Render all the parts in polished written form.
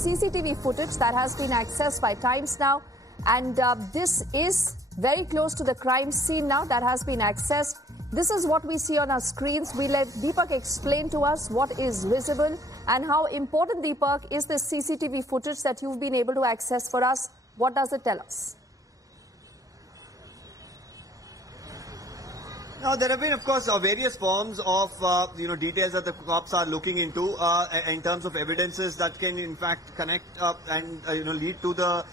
CCTV footage that has been accessed by Times Now, and this is very close to the crime scene now that has been accessed. This is what we see on our screens. We let Deepak explain to us what is visible and how important, Deepak, is this CCTV footage that you've been able to access for us. What does it tell us? Now, there have been, of course, various forms of, details that the cops are looking into in terms of evidences that can, in fact, connect and, lead to the,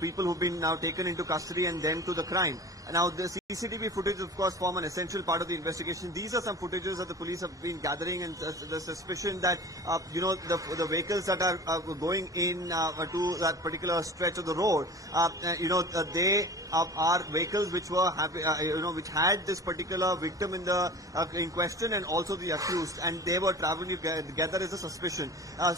people who've been now taken into custody and then to the crime. Now, the CCTV footage, of course, form an essential part of the investigation. These are some footages that the police have been gathering, and the suspicion that, the vehicles that are going in to that particular stretch of the road, they are vehicles which were which had this particular victim in question and also the accused, and they were traveling together as a suspicion.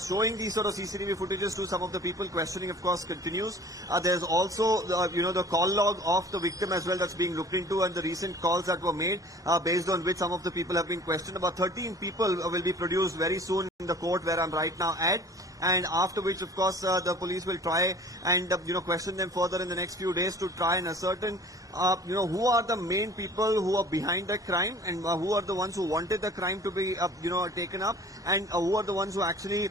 Showing these sort of CCTV footages to some of the people, questioning, of course, continues. There's also the call log of the victim as well that's being looked into, and the recent calls that were made, based on which some of the people have been questioned. About 13 people will be produced very soon in the court where I'm right now at. And after which, of course, the police will try and, question them further in the next few days to try and ascertain, who are the main people who are behind the crime, and who are the ones who wanted the crime to be, taken up, and who are the ones who actually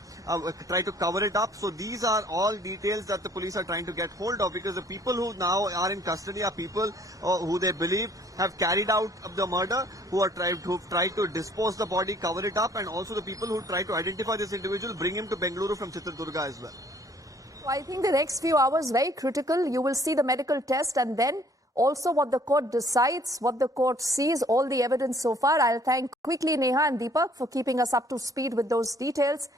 try to cover it up. So these are all details that the police are trying to get hold of, because the people who now are in custody are people who they believe have carried out the murder, who've tried to dispose the body, cover it up, and also the people who try to identify this individual, bring him to Bengaluru from Chitradurga as well. So I think the next few hours very critical. You will see the medical test and then also what the court decides, what the court sees, all the evidence so far. I'll thank quickly Neha and Deepak for keeping us up to speed with those details.